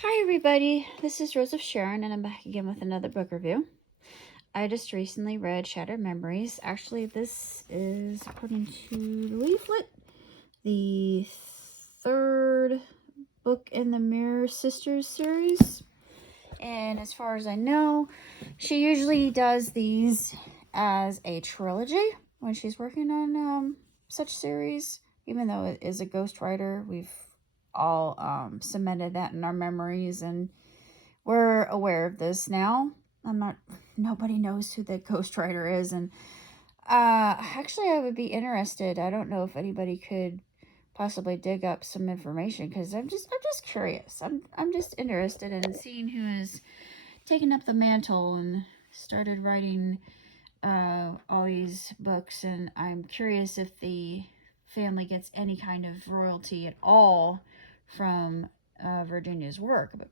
Hi, everybody. This is Rose of Sharon, and I'm back again with another book review. I just recently read Shattered Memories. Actually, this is, according to the leaflet, the third book in the Mirror Sisters series. And as far as I know, she usually does these as a trilogy when she's working on such series. Even though it is a ghostwriter, we've all cemented that in our memories, and we're aware of this now. Nobody knows who the ghostwriter is, and actually, I would be interested. I don't know if anybody could possibly dig up some information because I'm just curious. I'm just interested in seeing who has taken up the mantle and started writing all these books, and I'm curious if the family gets any kind of royalty at all from Virginia's work. But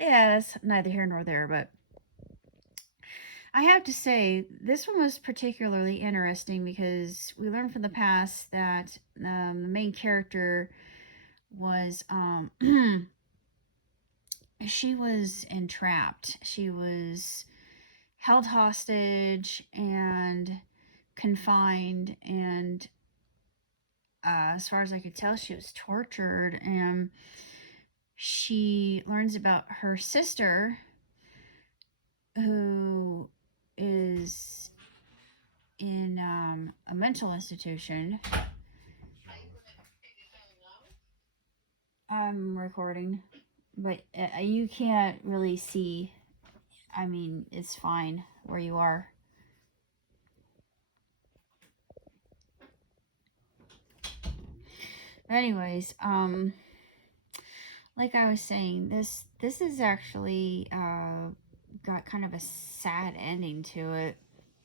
yeah, that's neither here nor there. But I have to say, this one was particularly interesting because we learned from the past that the main character was, she was entrapped. She was held hostage and confined, and as far as I could tell, she was tortured. And she learns about her sister, who is in a mental institution. I'm recording, but you can't really see. I mean, it's fine where you are. Anyways, like I was saying, this is actually got kind of a sad ending to it,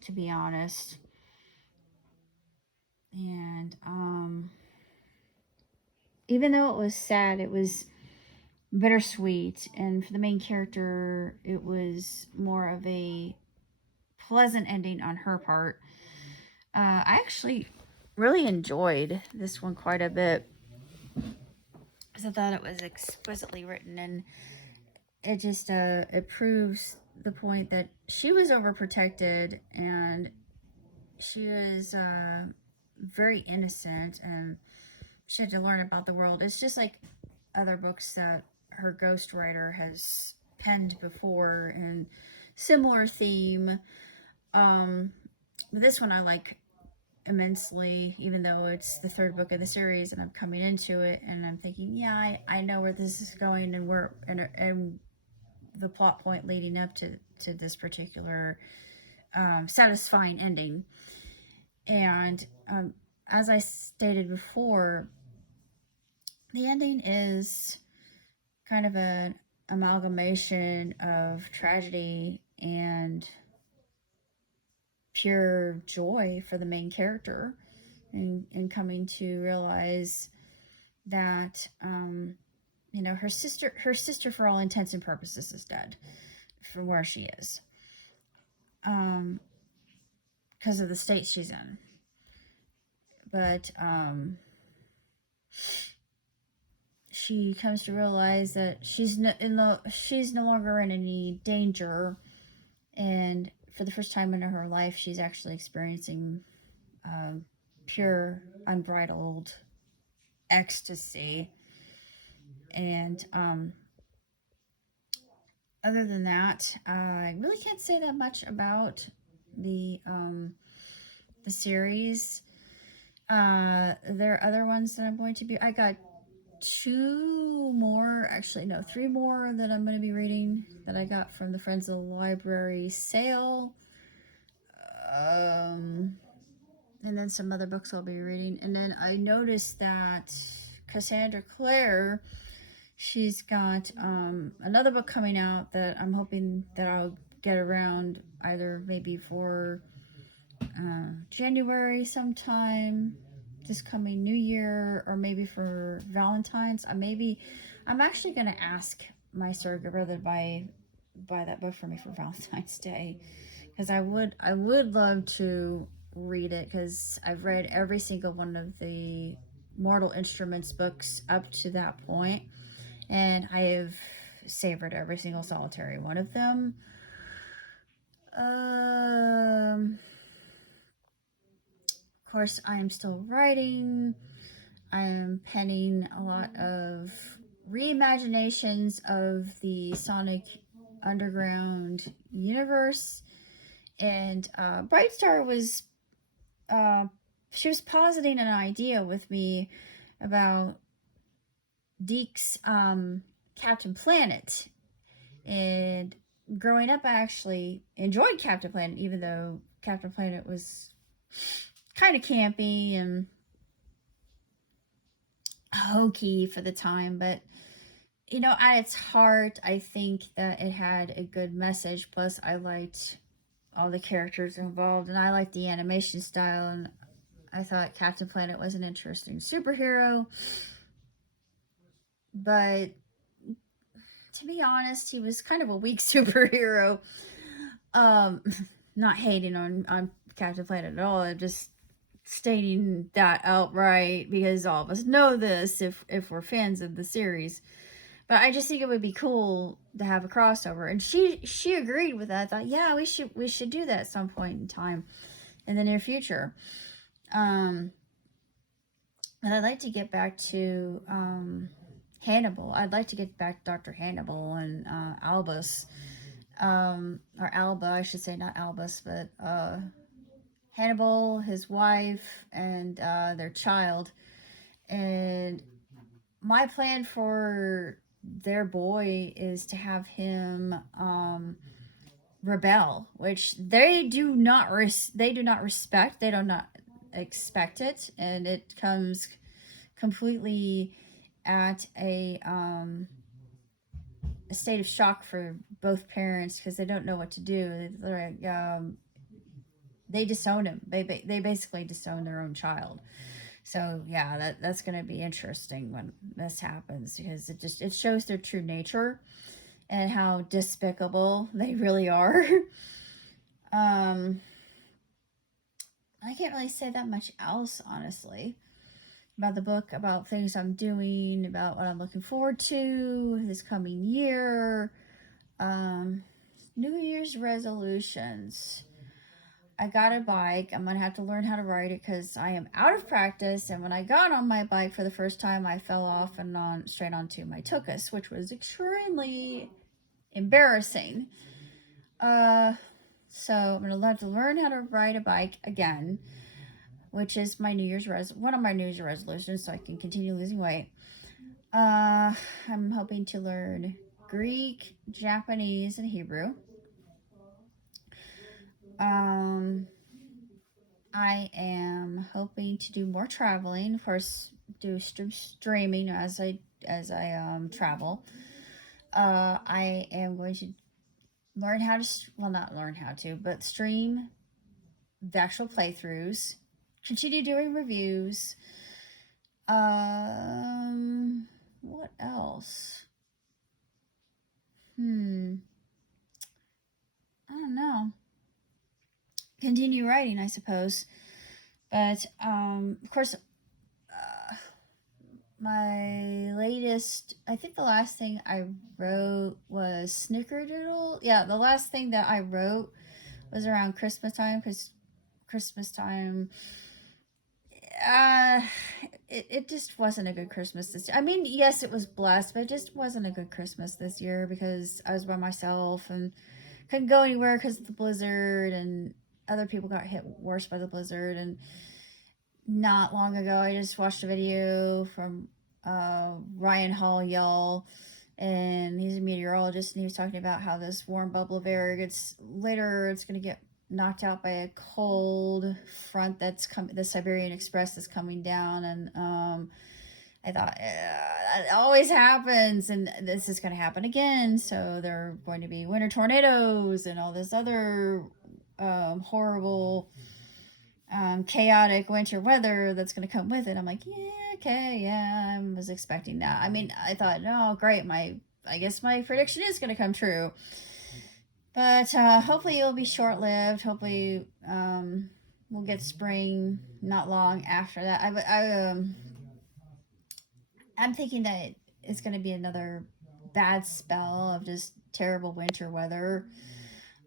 to be honest. And even though it was sad, it was bittersweet, and for the main character, it was more of a pleasant ending on her part. I actually really enjoyed this one quite a bit because I thought it was exquisitely written, and it just it proves the point that she was overprotected, and she was very innocent, and she had to learn about the world. It's just like other books that her ghostwriter has penned before, and similar theme. This one I like immensely, even though it's the third book of the series, and I'm coming into it and I'm thinking, yeah, I know where this is going, and and the plot point leading up to this particular satisfying ending. And as I stated before, the ending is kind of an amalgamation of tragedy and pure joy for the main character, and coming to realize that her sister for all intents and purposes is dead from where she is, because of the state she's in. But she comes to realize that she's no longer in any danger, and for the first time in her life, she's actually experiencing pure, unbridled ecstasy. And other than that, I really can't say that much about the series. There are other ones that I'm going to be. I got two more, actually no, three more that I'm going to be reading that I got from the Friends of the Library sale. And then some other books I'll be reading. And then I noticed that Cassandra Clare, she's got another book coming out that I'm hoping that I'll get around either maybe for January sometime, this coming New Year, or maybe for Valentine's. I'm actually gonna ask my surrogate brother to buy that book for me for Valentine's Day, because I would love to read it, because I've read every single one of the Mortal Instruments books up to that point, and I have savored every single solitary one of them. Of course, I am still writing. I am penning a lot of reimaginations of the Sonic Underground universe. And Brightstar was, she was positing an idea with me about Deke's Captain Planet. And growing up, I actually enjoyed Captain Planet, even though Captain Planet was kind of campy and hokey for the time. But, you know, at its heart, I think that it had a good message. Plus, I liked all the characters involved, and I liked the animation style, and I thought Captain Planet was an interesting superhero. But to be honest, he was kind of a weak superhero. Not hating on Captain Planet at all. I'm just stating that outright because all of us know this if we're fans of the series. But I just think it would be cool to have a crossover, and she agreed with that. I thought, yeah, we should do that at some point in time in the near future. And I'd like to get back to Hannibal. I'd like to get back to Dr. Hannibal and Albus, or Alba, I should say, not Albus, but Hannibal, his wife, and their child. And my plan for their boy is to have him rebel, which they do not respect. They do not expect it, and it comes completely at a state of shock for both parents because they don't know what to do. They're like, they disown him. They basically disown their own child. So yeah, that's going to be interesting when this happens because it shows their true nature and how despicable they really are. I can't really say that much else, honestly, about the book, about things I'm doing, about what I'm looking forward to this coming year. New Year's resolutions. I got a bike. I'm going to have to learn how to ride it because I am out of practice. And when I got on my bike for the first time, I fell off and straight onto my tuchus, which was extremely embarrassing. So I'm going to have to learn how to ride a bike again, which is my one of my New Year's resolutions, so I can continue losing weight. I'm hoping to learn Greek, Japanese, and Hebrew. I am hoping to do more traveling. Of course, do streaming as I travel. I am going to learn how to, well, not learn how to, but stream the actual playthroughs. Continue doing reviews. What else? I don't know. Continue writing, I suppose. But, of course, my latest, I think the last thing I wrote was Snickerdoodle. Yeah, the last thing that I wrote was around Christmas time, because Christmas time, it just wasn't a good Christmas this year. I mean, yes, it was blessed, but it just wasn't a good Christmas this year because I was by myself and couldn't go anywhere because of the blizzard, and other people got hit worse by the blizzard. And not long ago, I just watched a video from Ryan Hall Y'all, and he's a meteorologist, and he was talking about how this warm bubble of air it's going to get knocked out by a cold front that's coming, the Siberian Express is coming down. And I thought, that always happens, and this is going to happen again. So there are going to be winter tornadoes and all this other horrible chaotic winter weather that's going to come with it. I'm like, yeah, okay, yeah, I was expecting that. I mean, I thought, oh, great, I guess my prediction is going to come true. But hopefully it'll be short-lived. Hopefully we'll get spring not long after that. I'm thinking that it's going to be another bad spell of just terrible winter weather.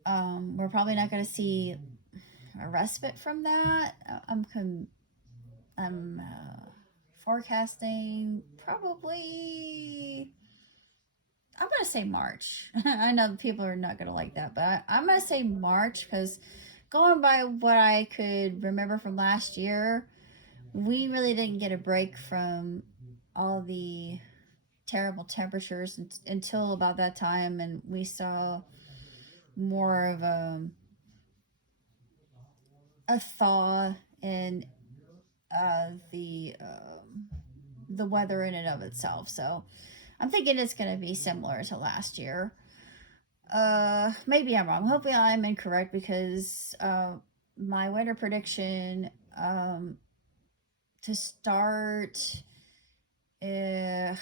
We're probably not going to see a respite from that. I'm forecasting probably, I'm going to say March. I know people are not going to like that, but I'm going to say March, because going by what I could remember from last year, we really didn't get a break from all the terrible temperatures until about that time, and we saw more of a thaw in the weather in and of itself. So I'm thinking it's going to be similar to last year. Maybe I'm wrong. Hopefully I'm incorrect, because my winter prediction to start, it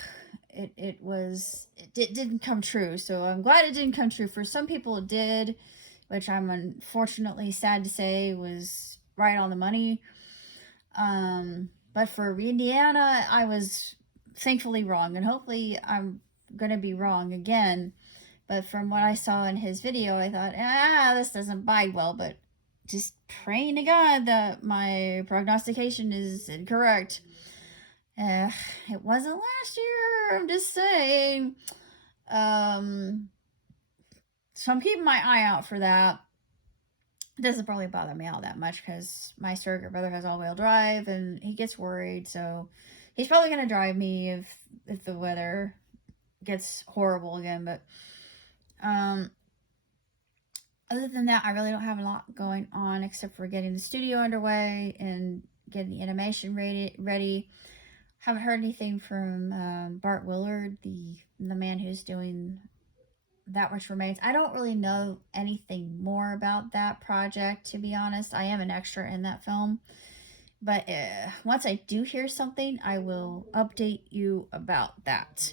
didn't come true. So I'm glad it didn't come true. For some people it did, which I'm unfortunately sad to say was right on the money. But for Indiana, I was thankfully wrong, and hopefully I'm gonna be wrong again. But from what I saw in his video, I thought, this doesn't bide well, but just praying to God that my prognostication is incorrect. It wasn't last year, I'm just saying. So I'm keeping my eye out for that. It doesn't probably bother me all that much, because my surrogate brother has all-wheel drive, and he gets worried, so he's probably going to drive me if the weather gets horrible again. But other than that, I really don't have a lot going on except for getting the studio underway and getting the animation ready. Haven't heard anything from Bart Willard, the man who's doing That Which Remains. I don't really know anything more about that project, to be honest. I am an extra in that film. But once I do hear something, I will update you about that.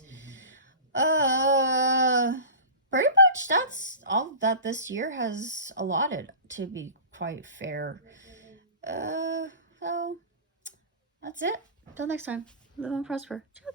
Pretty much that's all that this year has allotted, to be quite fair. So that's it. Until next time, live and prosper. Ciao,